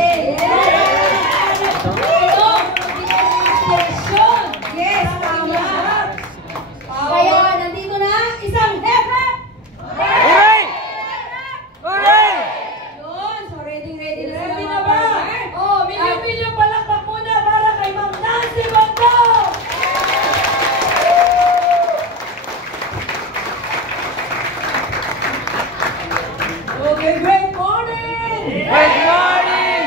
natin. Ito, inspirasyon. Yes, tama. Kaya nandito na isang hepe. Hooray! Hooray! Yun, so ready na sila. Ready na ba? Oh, milyon-milyon palakpak muna para kay Ma'am Nancy Bando! Okay, great morning! Good morning!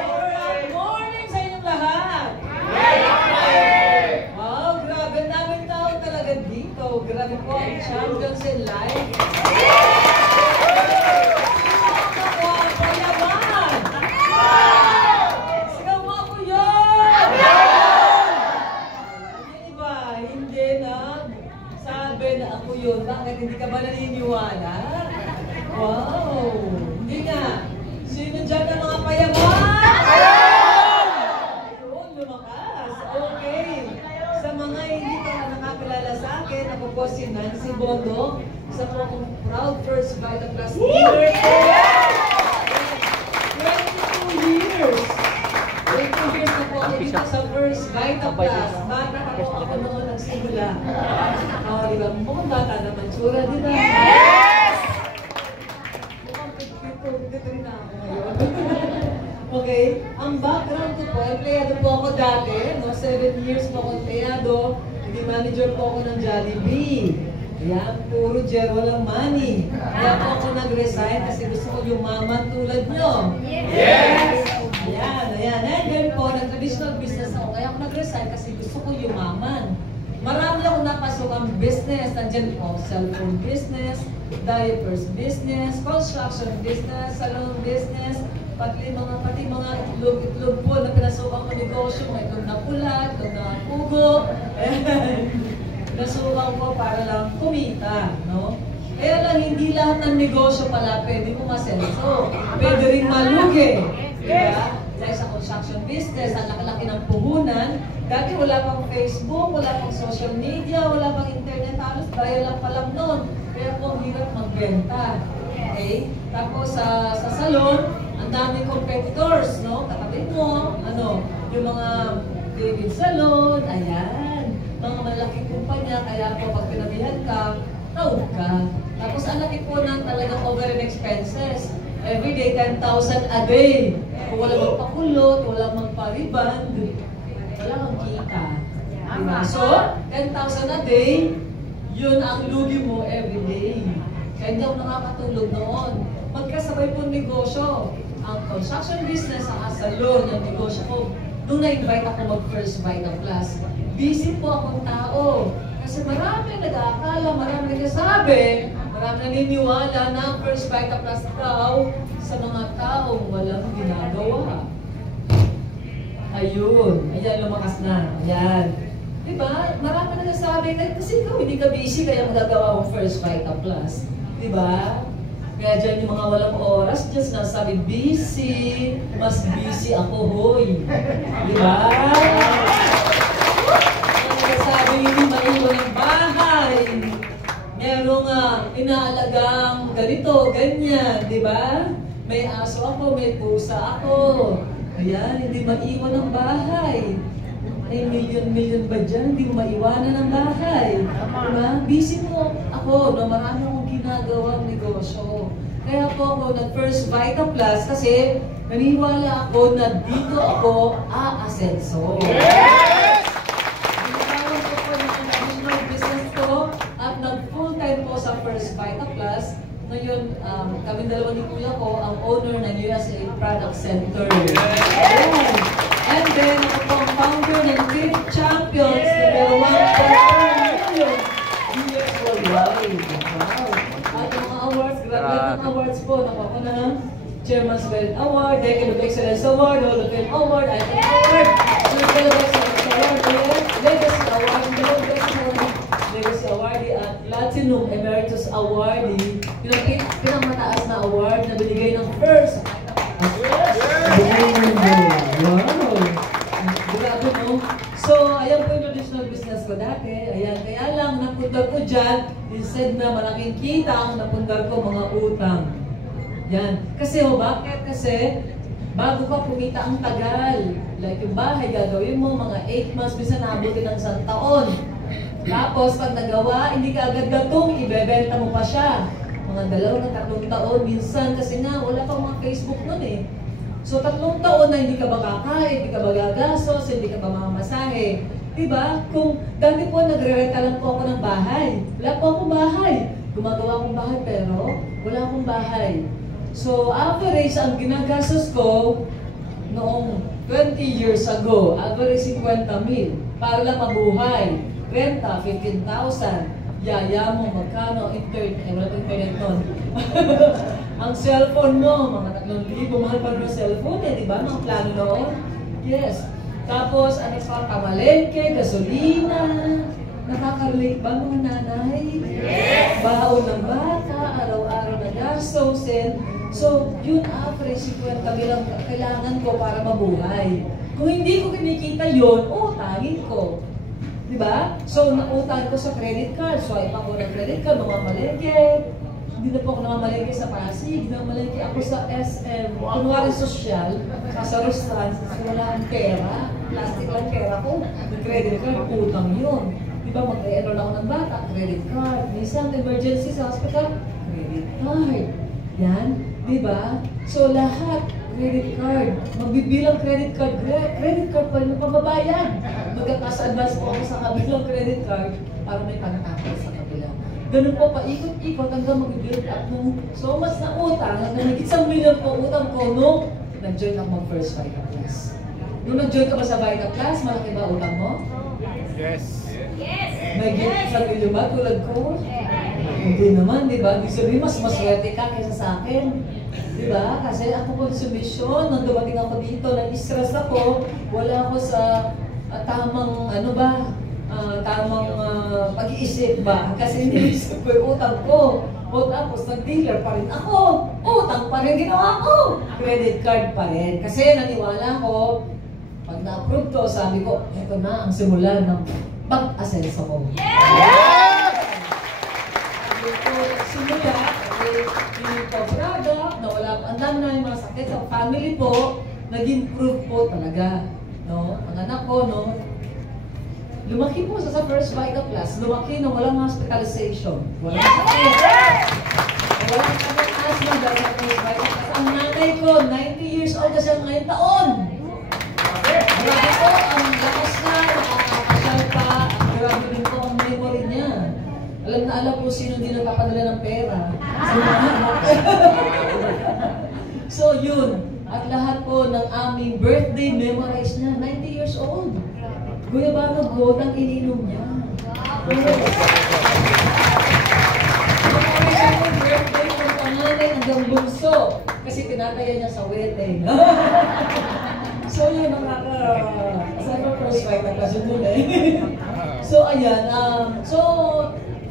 Good morning sa inyong lahat! Wow, grabe, daming tao talaga dito. Grabe po ang champions in life. Payaman! Sigaw mo ako yun! Hindi ba? Hindi na. Sabi na ako yun. Bakit hindi ka ba naniniwala? Wow! Hindi nga. Sino dyan ang mga payaman? Ayun, lumakas. Okay. Sa mga hindi ka nakakilala sa akin, ako po si Nancy Bondo. Isa po akong proud first Vita Class leader. 22 years. 22 years na po ako dito sa first Vita Class. Bata na po ako noon nagsimula. Di ba? Mukhang bata naman. Tsura, di ba? Okay, ang background ko po, empleyado po ako dati, no? 7 years po ako empleyado, naging manager po ako ng Jollibee. Ayan, puro Jer, walang money. Kaya po ako nag-resign kasi gusto ko yumaman tulad nyo. Yes! Ayan. And then po, nag-traditional business ako, kaya ako nag-resign kasi gusto ko yumaman. Marami akong napasok ang business, nandiyan po, cellphone business, diapers business, construction business, salon business, pati mga itlog po na pinasukan ko negosyo, may itlog na pula, itlog na pugo, nasukan ko para lang kumita, no? Kaya lang hindi lahat ng negosyo pala pwede mo masenso, pwede rin malugi, diba? Dahil sa construction business, ang laki-laki ng puhunan, dati wala pang Facebook, wala pang social media, wala pang internet, halos dahil lang palang noon. Kaya po ang hirap magbenta. Okay? Tapos sa salon, ang daming competitors, no? Katabi mo, yung mga David Salon, ayan. Mga malaking kumpanya, kaya po pag pinabihan ka, tawag ka. Tapos ang laki po ng talagang overhead expenses. Every day, 10,000 a day. Kung wala magpakulot, wala magpa-reband, wala kang kita. Diba? So, 10,000 a day, yun ang lugi mo every day. Kaya hindi ako nakakatulog noon. Magkasabay po negosyo. Ang construction business, ang salon, yung negosyo ko. Nung na-invite ako mag-first Vita Class, busy po akong tao. Kasi marami nag-aakala, marami nagsasabi, marami naniniwala na ang first Vita Class daw sa mga taong walang ginagawa. Ayun. Ayan, lumakas na. Ayan. Diba? Marami nagsasabi, kasi ikaw hindi ka busy kaya magagawa mong first Vita Plus. Diba? Kaya dyan yung mga walang oras, dyan sinasabi, busy. Mas busy ako, hoy. Diba? Nagsasabi, hindi maiwan ang bahay. Merong inaalagang ganito, ganyan. Diba? May aso ako, may pusa ako. Ayan, hindi maiwan ang bahay. May milyon-milyon ba dyan? Hindi mo maiwanan ang bahay. Diba? Busy mo. Ako, marami akong ginagawang negosyo. Kaya po ako nag-first Vita Plus kasi naniniwala ako na dito ako aasenso. Yes! Ginagawa ko po ng traditional business ko at nag-full-time po sa first Vita Plus. Ngayon, kami dalawa ni Kuya ko ang owner ng USA Product Center. Yes! And then, ako po ang founder ng Fifth Champions, number 1 million viewers worldwide. Wow! At yung mga awards, grabe ng awards po. Nakuha ko na Chairman's Wealth Award, Decade of Excellence Award, Hall of Fame Award, Icon Award, Decade of Excellence Award, Legacy Award, Legacy Awardee at Platinum Emeritus Awardee. Yung pinamataas na award na binigay ng first. Wow! Grabe mo. So, ayan po yung traditional business ko dati. Ayan, kaya lang napundar ko dyan, instead na malaking kita, ang napundar ko mga utang. Yan. Kasi bakit? Kasi Bago ka kumita ang tagal. Like yung bahay, gagawin mo mga 8 months, bisa naabutin ng 1 taon. Tapos pag nagawa, hindi ka agad gatong, ibebenta mo pa siya. Mga 2 na 3 taon, minsan kasi nga wala pang mga Facebook nun eh. So 3 taon na hindi ka ba kakain, hindi ka ba gagastos, hindi ka ba mamamasahe. Diba? Kung dati po nagre-renta lang po ako ng bahay. Wala po akong bahay. Gumagawa akong bahay pero wala akong bahay. So average ang ginagastos ko noong 20 years ago, average 50,000 para lang mabuhay. Renta, 15,000. Yaya mo, magkano? Internet, wala pa internet nun. Ang cellphone mo, mga 3,000, mahal pa rin ang cellphone eh, di ba? Mga plano noon. Yes. Tapos, ano pa, pamalengke, gasolina. Nakaka-relate ba mga nanay? Yes! Baon ng bata, araw-araw na gastosin. So, yun average, 50,000 lang kailangan ko para mabuhay. Kung hindi ko kinikita yun, utangin ko. Diba? So, nautang ko sa credit card. Swipe ako ng credit card, namamalengke. Hindi na po ako namamalengke sa Pasig. Namamalengke ako sa SM. Kunwari social, sa restaurant, kasi wala akong pera. Plastic lang pera ko. Yung credit card, utang yun. Diba? Mag-enroll ako ng bata, credit card. Minsan, emergency sa hospital, credit card. Yan. Diba? So, lahat, credit card. Magbibilang credit card pa rin ang pambabayan. Magkakas-advance po ako sa kabilang credit card para may panatapos sa kabila. Ganun po, paikot-ikot hanggang mag-build up nung so much na utang, hanggang nagit 1 million po utang ko nung nag-join ako mag-first Vita Plus. Nung nag-join ka ba sa Vita Plus, malaki ba utang mo? Yes. Yes! May git 1 million ba tulad ko? Hindi naman, di ba? Ibig sabihin, mas maswerte ka kaysa sa akin. Di ba? Kasi ako consumption, nung dumating ako dito, nag-stress ako, wala ako sa tamang, ano ba, tamang pag-iisip ba? Kasi iniisip ko yung utang ko. O tapos, nag-dealer pa rin ako. Utang pa rin ginawa ko. Credit card pa rin. Kasi naniwala ko, pag na-approve to, sabi ko, eto na ang simulan ng pag-asenso ko. Simula, hindi po product, nawala po, ang dami na yung mga sakit sa family po, nag-improve po talaga. No? Ang anak ko, no? Lumaki po sa First Vita Plus, lumaki na walang hospitalization. Walang sakit. Walang sakit asma dahil sa First Vita Plus. Ang nanay ko, 90 years old na siya ngayong taon. Grabe po, ang lakas na, nakakapasyal pa, grabe din po ang memory niya. Alam na alam po sino hindi nagpapadala ng pera. So yun, at lahat po ng aming birthday memorize niya, 90 years old. Kuya Banog po, ang iniinom niya. Memorize ako birthday ng panganay hanggang bunso. Kasi tinataya niya sa wedding. So yun, sa first Vita Plus yun eh. So ayan, ang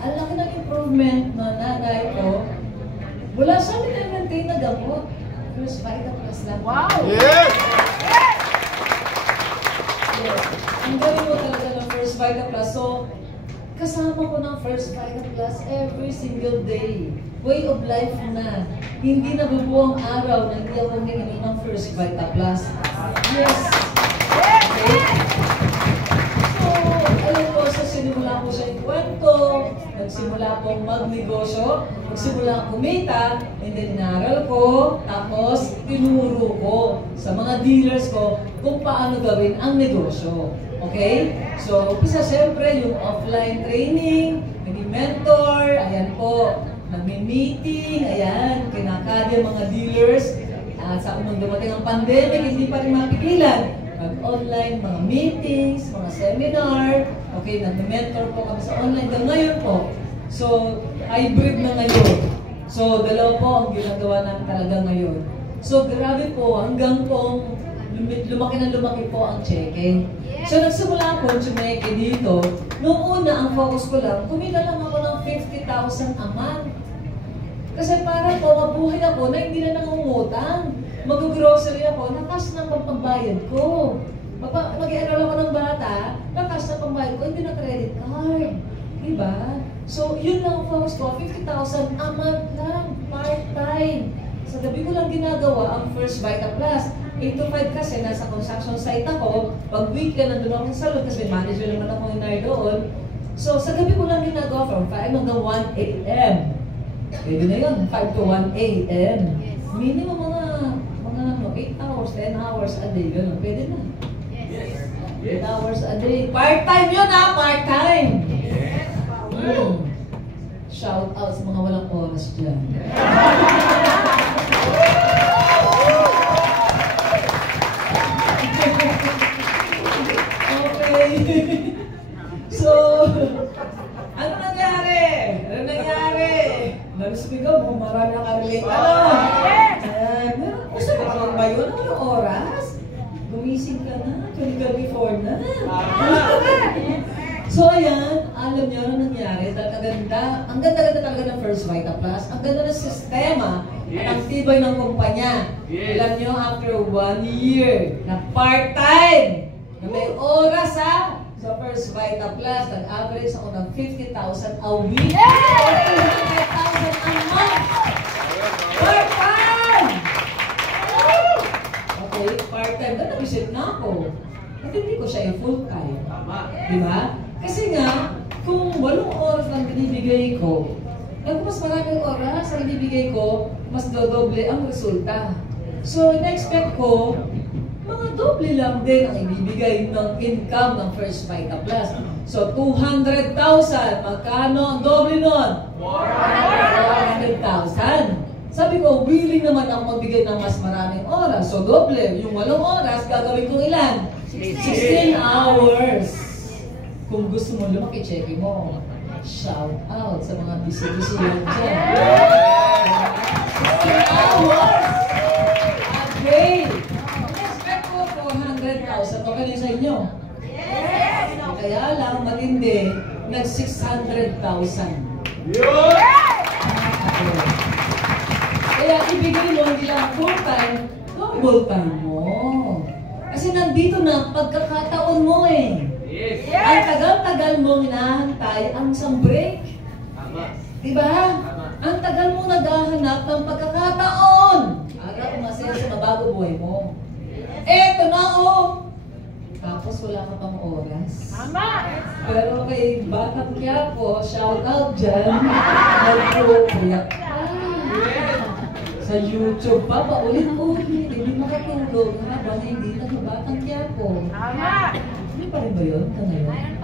laki ng improvement na nanay ko. Wala siya maintain na gamot. First Vita Plus lang. Wow! Yes! Yes. Ang galing mo talaga ng First Vita Plus. So, kasama ko ng First Vita Plus every single day. Way of life na. Hindi nabubuong araw na hindi ako nangyayon ng First Vita Plus. Yes! Okay? So, alam ko, sa sinimula ko siya yung kwento, nagsimula akong magnegosyo, nagsimula akong kumita, and then inaral ko, tapos tinuro ko sa mga dealers ko kung paano gawin ang negosyo. Okay? So, umpisa siyempre yung offline training, naging mentor, ayan po, nagme-meeting, ayan, kinakadya mga dealers, at sa unang dumating ang pandemic, hindi pa rin mapigilan. Mag-online, mga meetings, mga seminar, okay, nag-mentor po kami sa online, hanggang ngayon po. So, hybrid na ngayon. So, dalawa po ang ginagawa namin talaga ngayon. So, grabe po, hanggang pong lumaki na lumaki po ang cheque. So, nagsimula po yung cheque dito. Noong una, ang focus ko lang, kumita lang ako ng 50,000 a month. Kasi para po, mabuhay ako na hindi na nangungutang. Mag-grocery ako, nakas na pagbayad ko. Mag-i-enroll ako ng bata, nakas na pagbayad ko, hindi na credit card. Diba? So, yun lang ang focus ko, 50,000 a month lang, part-time. Sa gabi ko lang ginagawa ang First Vita Plus. 8 to 5 kasi nasa construction site ako. Pag weekend, nandun ako sa salon kasi may manager naman ako hinay doon. So, sa gabi ko lang ginagawa from 5 hanggang 1 a.m. Pwede na yun, 5 to 1 a.m. Minimum mga 8 hours, 10 hours a day, gano'n. Pwede na. 8 hours a day. Part-time yun part-time! Shout out sa mga walang oras dyan. Okay. So, ano nangyari? Nagsumigaw, mukhang marami nakarelate. Gusto mo ka ba yun? Anong oras? Gumising ka na, 24 before na. So ayan, alam niyo ano nangyari, dahil ang ganda talaga ng First Vita Plus, ang ganda ng sistema, at ang tibay ng kumpanya. Alam niyo, after 1 year, na part-time, na may oras sa First Vita Plus, nag-average ako ng 50,000 a week, 200,000 a month! Part-time! Okay, part-time, nag-visit na ako. At hindi ko siya yung full-time. Di ba? Kasi nga, kung 8 oras lang binibigay ko, kung mas maraming oras ang binibigay ko, mas dodoble ang resulta. So, in-expect ko, mga doble lang din ang ibibigay ng income ng First Vita Plus. So, 200,000. Magkano ang doble nun? 400,000. Sabi ko, willing naman ako magbigay ng mas maraming oras. So, doble. Yung 8 oras, gagawin ko ilan? 16 hours. Kung gusto mo lumaki, check mo. Shout out sa mga busy-busy yan dyan. 16 hours! Okay! Expect ko 400,000. Okay na sa inyo? Yes! Kaya lang, matindi, nag-600,000. Kaya ibigay mo, hindi lang full-time, double time mo. Kasi nandito na pagkakataon mo eh. Yes. Ang tagal-tagal mong hinahantay ang isang break. Tama. Diba? Ang tagal mo naghahanap ng pagkakataon para umasenso sa mabago buhay mo. Eto na Tapos wala ka pang oras. Tama! Pero kay Batang Quiapo, shout out dyan, nagpupuyak ka. Sa YouTube pa, paulit-ulit, hindi makatulog habang hindi na sa Batang Quiapo. Tama! Hindi pa rin ba yun? Ito ngayon?